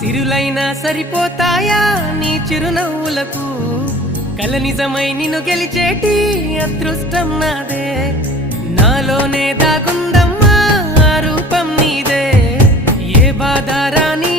సిరులైనా సరిపోతాయా నీ చిరునవ్వులకు కల నిజమై నిన్ను గెలిచేటి అదృష్టం నాదే నాలోనే దాగుందమ్మా ఆ రూపం నీదే ఏ బాధ రాని